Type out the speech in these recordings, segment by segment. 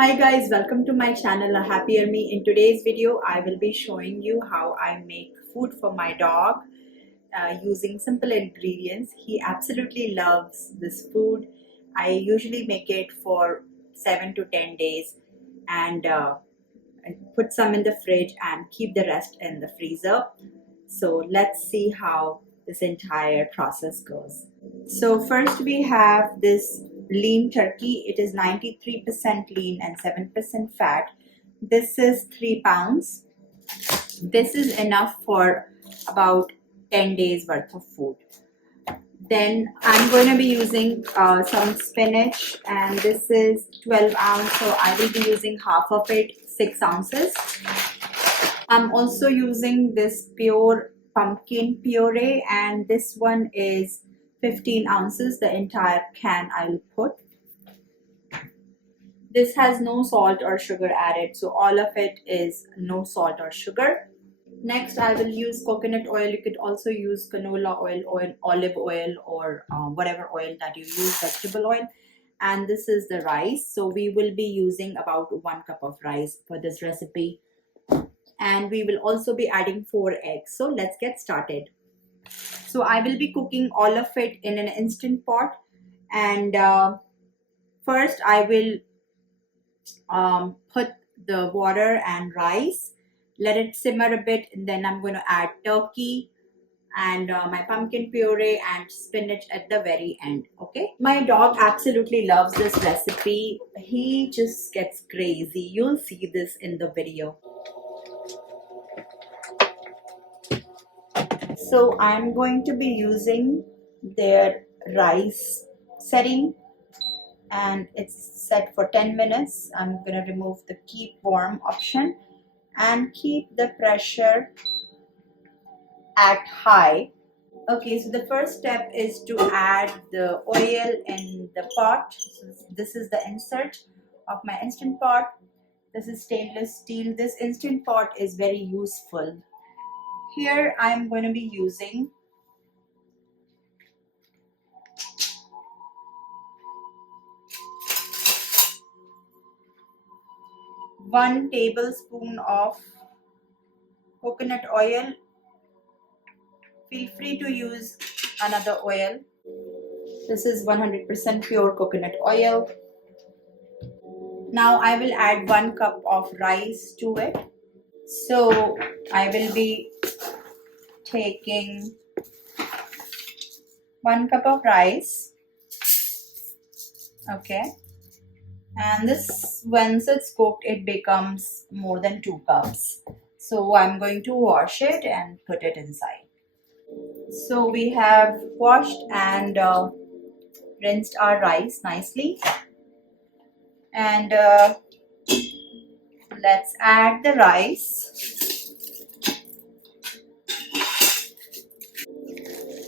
Hi guys, welcome to my channel A Happier Me. In today's video, I will be showing you how I make food for my dog using simple ingredients. He absolutely loves this food. I usually make it for 7 to 10 days and I put some in the fridge and keep the rest in the freezer. So let's see how this entire process goes. So first we have this lean turkey. It is 93% lean and 7% fat. This is 3 pounds. This is enough for about 10 days worth of food. Then I'm going to be using some spinach, and this is 12 ounce, so I will be using half of it, 6 ounces. I'm also using this pure pumpkin puree, and this one is 15 ounces, the entire can I'll put. This has no salt or sugar added, so all of it is no salt or sugar. Next, I will use coconut oil. You could also use canola oil, olive oil, or whatever oil that you use, vegetable oil. And this is the rice. So we will be using about 1 cup of rice for this recipe. And we will also be adding 4 eggs. So let's get started. So I will be cooking all of it in an instant pot. And first I will put the water and rice, let it simmer a bit, and then I'm going to add turkey and my pumpkin puree and spinach at the very end. Okay, my dog absolutely loves this recipe. He just gets crazy. You'll see this in the video. So I'm going to be using their rice setting, and it's set for 10 minutes. I'm going to remove the keep warm option and keep the pressure at high. Okay, so the first step is to add the oil in the pot. So this is the insert of my instant pot. This is stainless steel. This instant pot is very useful. Here I'm going to be using one tablespoon of coconut oil. Feel free to use another oil. This is 100% pure coconut oil. Now I will add 1 cup of rice to it. So I will be taking 1 cup of rice. Okay. And this, once it's cooked, it becomes more than 2 cups. So I'm going to wash it and put it inside. So we have washed and rinsed our rice nicely. And let's add the rice.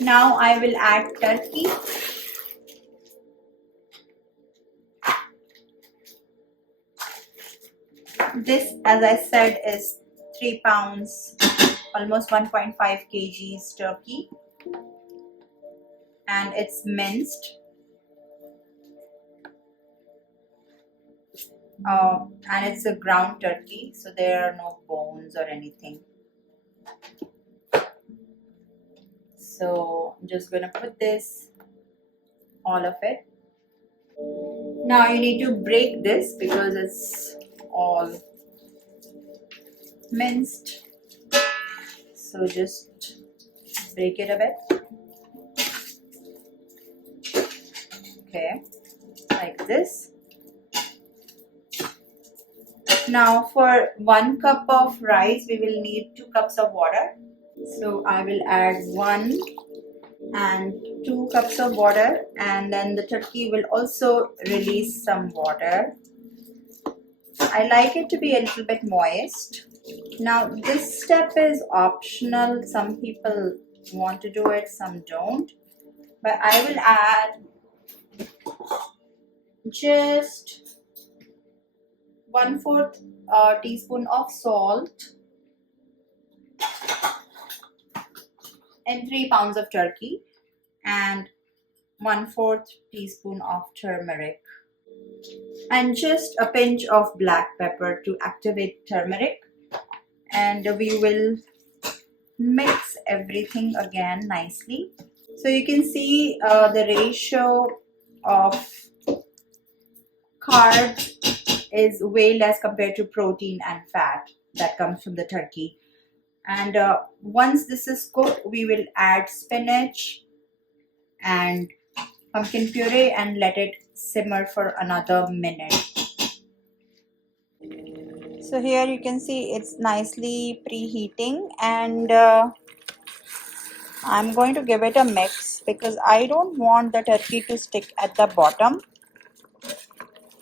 Now I will add turkey. This, as I said, is 3 pounds, almost 1.5 kgs turkey, and it's minced. And it's a ground turkey, so there are no bones or anything. So I'm just gonna put this, all of it. Now you need to break this because it's all minced. So just break it a bit. Okay, like this. Now for 1 cup of rice, we will need 2 cups of water. So I will add 1 and 2 cups of water, and then the turkey will also release some water. I like it to be a little bit moist. Now this step is optional. Some people want to do it, some don't. But I will add just 1/4 teaspoon of salt in 3 pounds of turkey, and 1/4 teaspoon of turmeric. and just a pinch of black pepper to activate turmeric. And we will mix everything again nicely. So you can see the ratio of carb is way less compared to protein and fat that comes from the turkey. And once this is cooked, we will add spinach and pumpkin puree and let it simmer for another minute. So here you can see it's nicely preheating, and I'm going to give it a mix because I don't want the turkey to stick at the bottom.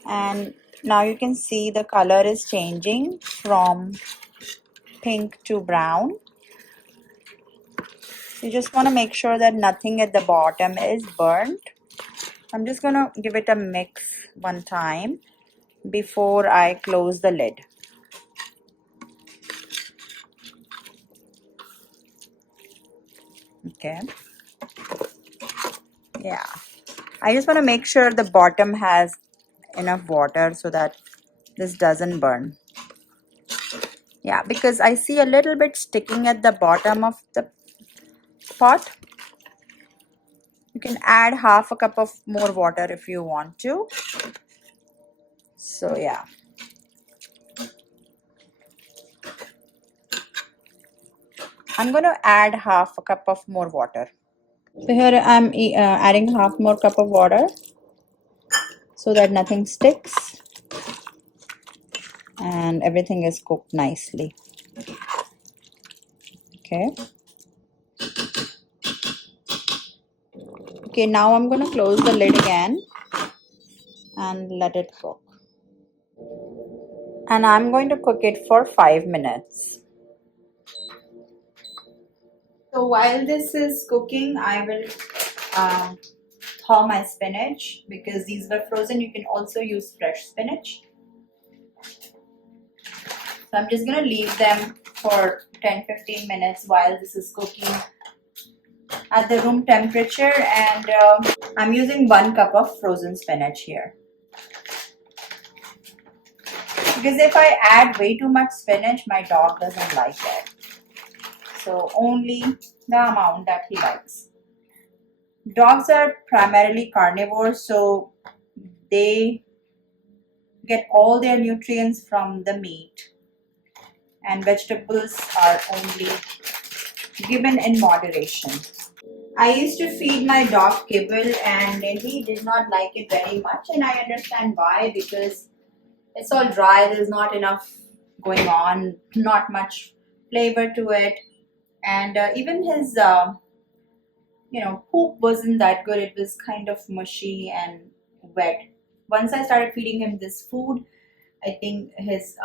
And now you can see the color is changing from pink to brown. You just want to make sure that nothing at the bottom is burnt. I'm just going to give it a mix one time before I close the lid. Okay. Yeah. I just want to make sure the bottom has enough water so that this doesn't burn. Yeah, because I see a little bit sticking at the bottom of the pot. You can add half a cup of more water if you want to. So yeah. I'm going to add half a cup of more water. So here I'm adding half more cup of water so that nothing sticks and everything is cooked nicely. Okay. Okay, now I'm going to close the lid again and let it cook. And I'm going to cook it for 5 minutes. So while this is cooking, I will thaw my spinach because these were frozen. You can also use fresh spinach. So I'm just going to leave them for 10-15 minutes while this is cooking at the room temperature, and I'm using 1 cup of frozen spinach here. Because if I add way too much spinach, my dog doesn't like it. So only the amount that he likes. Dogs are primarily carnivores, so they get all their nutrients from the meat, and vegetables are only given in moderation. I used to feed my dog kibble and he did not like it very much, and I understand why, because it's all dry, there's not enough going on, not much flavor to it, and even his poop wasn't that good. It was kind of mushy and wet. Once I started feeding him this food, I think his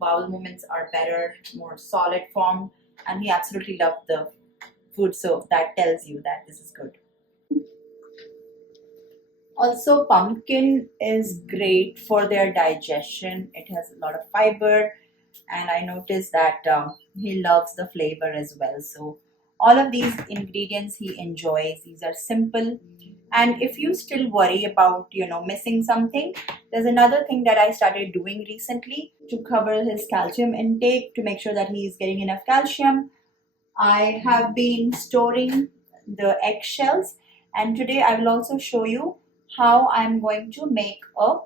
bowel movements are better, more solid form, and he absolutely loved the food. So that tells you that this is good. Also, pumpkin is great for their digestion. It has a lot of fiber, and I noticed that he loves the flavor as well. So all of these ingredients he enjoys. These are simple. And if you still worry about missing something, there's another thing that I started doing recently to cover his calcium intake, to make sure that he's getting enough calcium. I have been storing the eggshells, and today I will also show you how I'm going to make a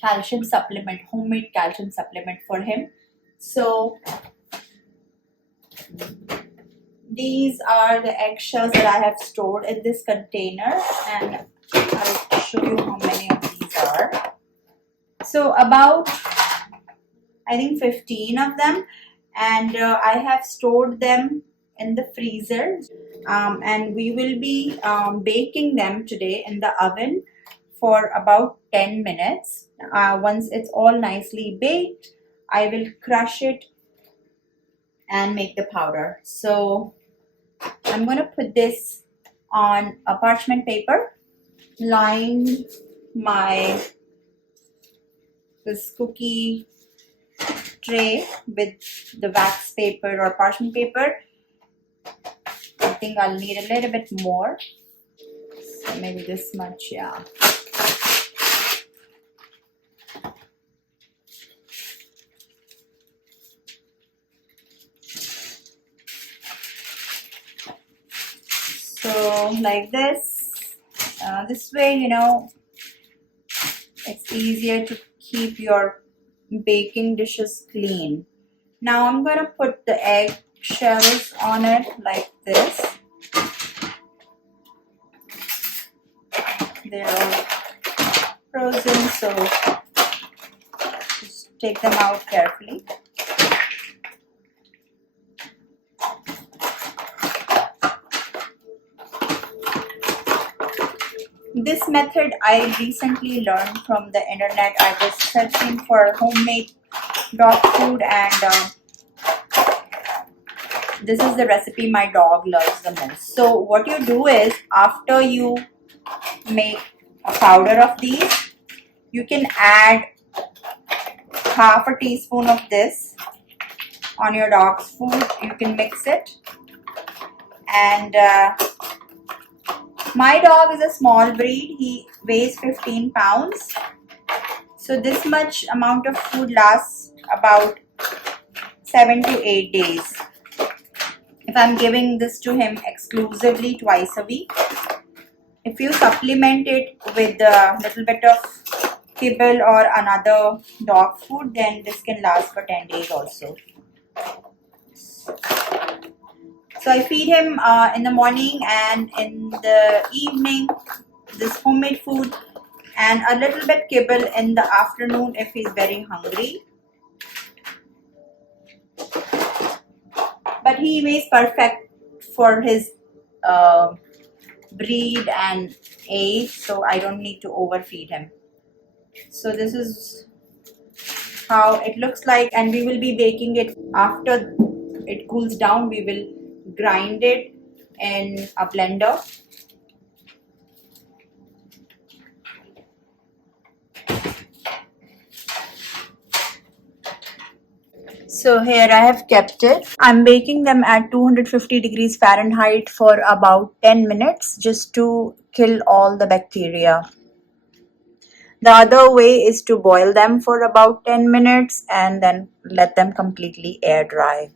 calcium supplement, homemade calcium supplement for him. So these are the eggshells that I have stored in this container, and I'll show you how many of these are. So about, I think, 15 of them, and I have stored them in the freezer, and we will be baking them today in the oven for about 10 minutes. Once it's all nicely baked, I will crush it and make the powder. So I'm going to put this on a parchment paper, line this cookie tray with the wax paper or parchment paper. I think I'll need a little bit more, so maybe this much. Yeah. So like this way, you know, it's easier to keep your baking dishes clean. Now I'm gonna put the egg shells on it like this. They're all frozen, so just take them out carefully. This method I recently learned from the internet. I was searching for homemade dog food, and this is the recipe my dog loves the most. So what you do is, after you make a powder of these, you can add half a teaspoon of this on your dog's food. You can mix it, and my dog is a small breed. He weighs 15 pounds. So this much amount of food lasts about 7 to 8 days. If I'm giving this to him exclusively twice a week. If you supplement it with a little bit of kibble or another dog food, then this can last for 10 days also. So I feed him in the morning and in the evening this homemade food, and a little bit kibble in the afternoon if he's very hungry. But he weighs perfect for his breed and age, so I don't need to overfeed him. So this is how it looks like, and we will be baking it. After it cools down, we will grind it in a blender. So here I have kept it. I'm baking them at 250 degrees Fahrenheit for about 10 minutes just to kill all the bacteria. The other way is to boil them for about 10 minutes and then let them completely air dry.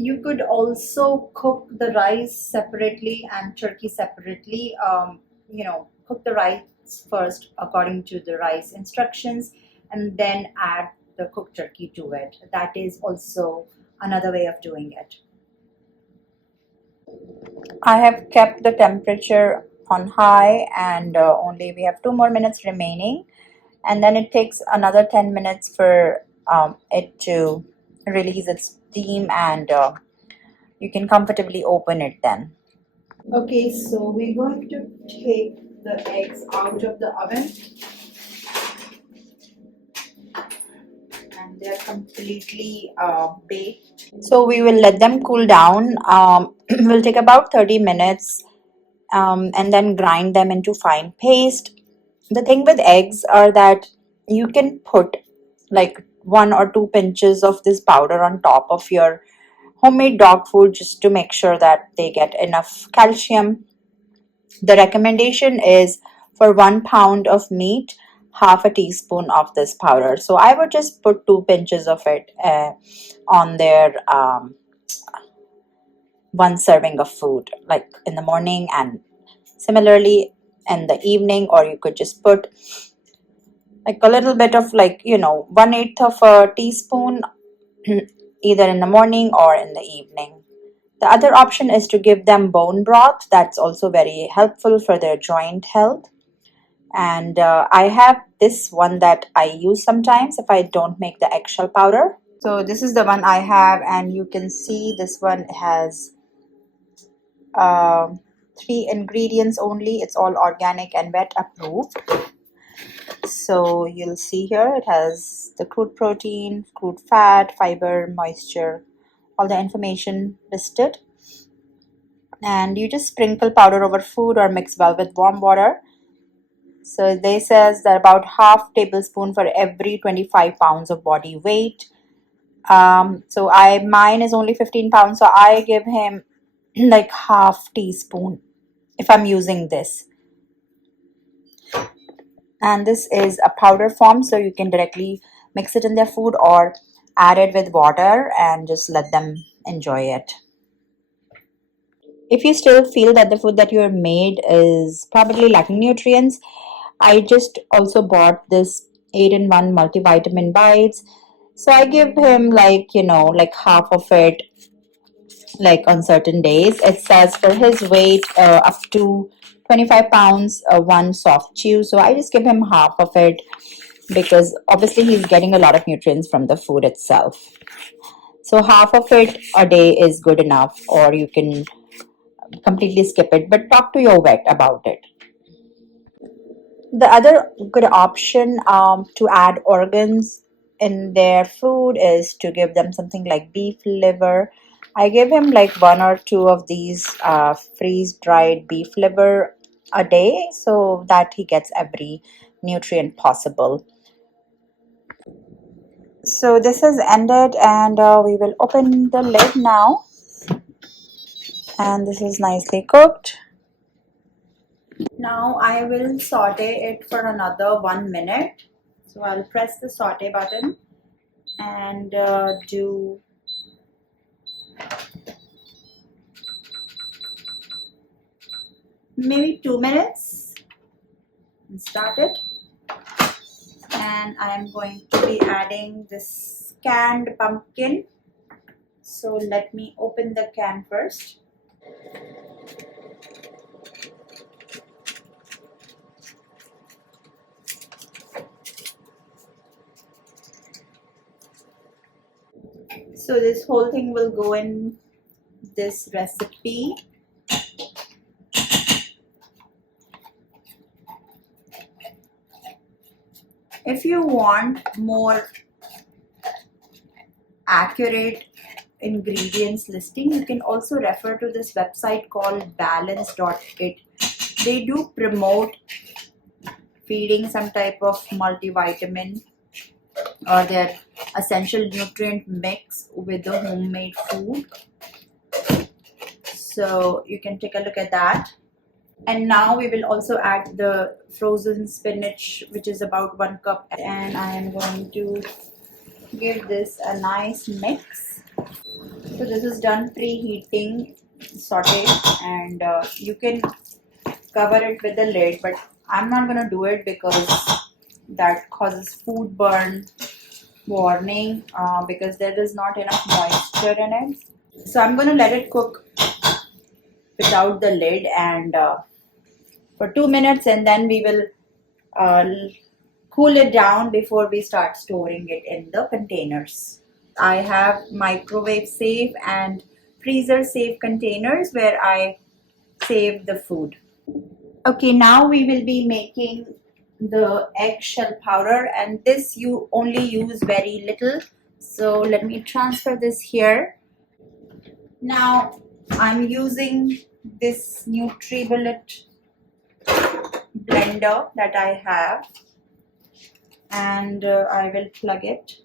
You could also cook the rice separately and turkey separately. Cook the rice first according to the rice instructions and then add the cooked turkey to it. That is also another way of doing it. I have kept the temperature on high, and only we have 2 more minutes remaining, and then it takes another 10 minutes for it to release its steam, and you can comfortably open it then. Okay, so we're going to take the eggs out of the oven, and they're completely baked. So we will let them cool down. Will take about 30 minutes, and then grind them into fine paste. The thing with eggs are that you can put like 1 or 2 pinches of this powder on top of your homemade dog food just to make sure that they get enough calcium. The recommendation is for 1 pound of meat, half a teaspoon of this powder. So I would just put 2 pinches of it on their one serving of food, like in the morning and similarly in the evening, or you could just put like a little bit of 1/8 of a teaspoon either in the morning or in the evening. The other option is to give them bone broth. That's also very helpful for their joint health. And I have this one that I use sometimes if I don't make the eggshell powder. So this is the one I have, and you can see this one has 3 ingredients only. It's all organic and vet approved. So you'll see here it has the crude protein, crude fat, fiber, moisture, all the information listed. And you just sprinkle powder over food or mix well with warm water. So they says that about half tablespoon for every 25 pounds of body weight. So mine is only 15 pounds, so I give him like half teaspoon if I'm using this. And this is a powder form, so you can directly mix it in their food or add it with water and just let them enjoy it. If you still feel that the food that you have made is probably lacking nutrients, I just also bought this 8-in-1 multivitamin bites. So I give him like half of it, like on certain days. It says for his weight up to 25 pounds, one soft chew. So I just give him half of it because obviously he's getting a lot of nutrients from the food itself. So half of it a day is good enough, or you can completely skip it, but talk to your vet about it. The other good option to add organs in their food is to give them something like beef liver. I give him like one or two of these freeze dried beef liver a day so that he gets every nutrient possible. So this has ended, and we will open the lid now. And this is nicely cooked. Now I will saute it for another 1 minute. So I'll press the saute button and do maybe 2 minutes and start it. And I am going to be adding this canned pumpkin. So let me open the can first. So this whole thing will go in this recipe. If you want more accurate ingredients listing, you can also refer to this website called balance.it. They do promote feeding some type of multivitamin or their essential nutrient mix with the homemade food. So you can take a look at that. And now we will also add the frozen spinach, which is about 1 cup, and I am going to give this a nice mix. So this is done preheating saute, and you can cover it with the lid, but I'm not gonna do it because that causes food burn warning, because there is not enough moisture in it. So I'm gonna let it cook without the lid and for 2 minutes, and then we will uh, cool it down before we start storing it in the containers. I have microwave safe and freezer safe containers where I save the food. Okay, now we will be making the eggshell powder, and this you only use very little. So let me transfer this here. Now I'm using this NutriBullet blender that I have, and I will plug it.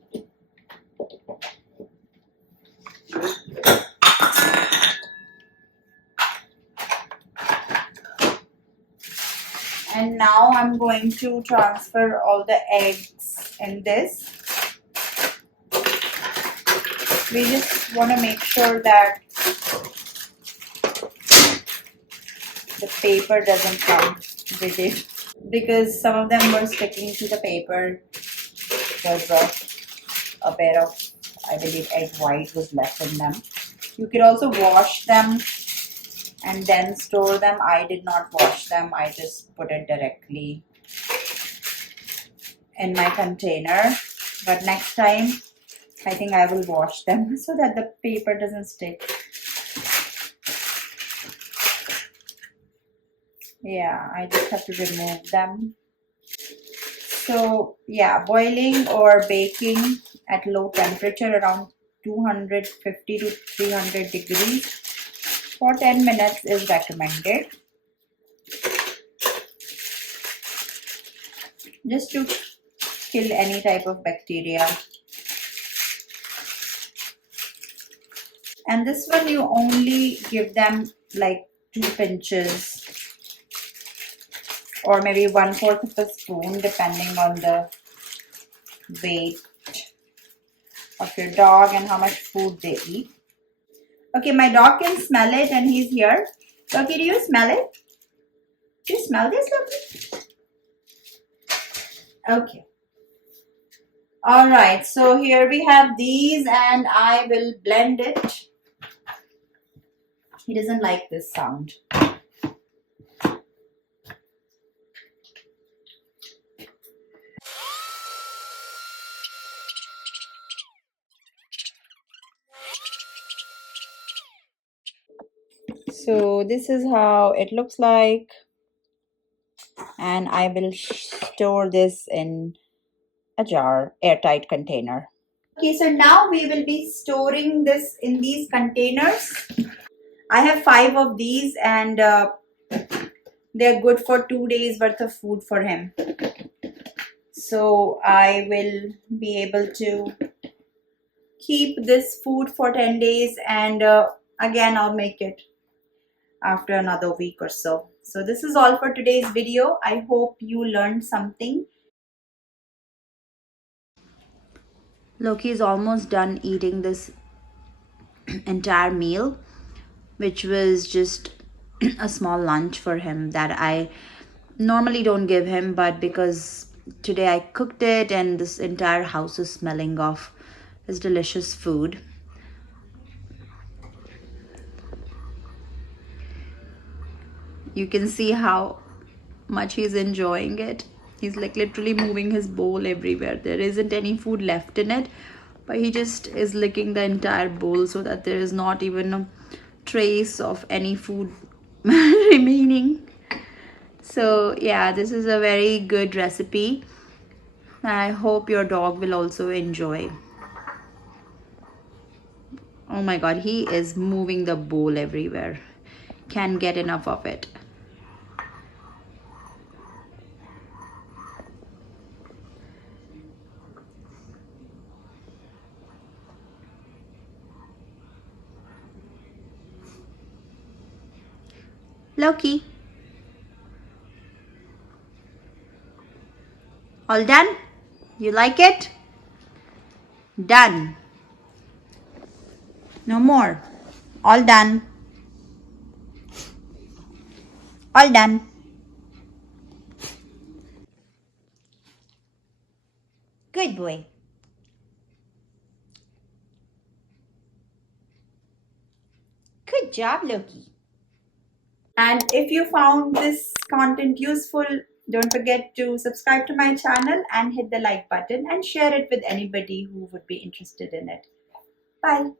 And now I'm going to transfer all the eggs in this. We just want to make sure that the paper doesn't come with it, because some of them were sticking to the paper because a pair of, I believe, egg white was left in them. You could also wash them and then store them. I did not wash them. I just put it directly in my container. But next time, I think I will wash them so that the paper doesn't stick. Yeah, I just have to remove them. So yeah, boiling or baking at low temperature around 250 to 300 degrees for 10 minutes is recommended, just to kill any type of bacteria. And this one you only give them like 2 pinches or maybe 1/4 of a spoon, depending on the weight of your dog and how much food they eat. Okay, my dog can smell it and he's here. Loki, do you smell it? Do you smell this, Loki? Okay. Alright, so here we have these and I will blend it. He doesn't like this sound. So this is how it looks like, and I will store this in a jar, airtight container. Okay, so now we will be storing this in these containers. I have 5 of these and they're good for 2 days worth of food for him. So I will be able to keep this food for 10 days and again I'll make it after another week or so. So this is all for today's video. I hope you learned something. Loki is almost done eating this entire meal, which was just a small lunch for him that I normally don't give him, but because today I cooked it and this entire house is smelling of his delicious food. You can see how much he's enjoying it. He's like literally moving his bowl everywhere. There isn't any food left in it, but he just is licking the entire bowl so that there is not even a trace of any food remaining. So yeah, this is a very good recipe. I hope your dog will also enjoy. Oh my god, he is moving the bowl everywhere. Can't get enough of it. Loki, all done? You like it? Done. No more. All done. All done. Good boy. Good job, Loki. And if you found this content useful, don't forget to subscribe to my channel and hit the like button and share it with anybody who would be interested in it. Bye.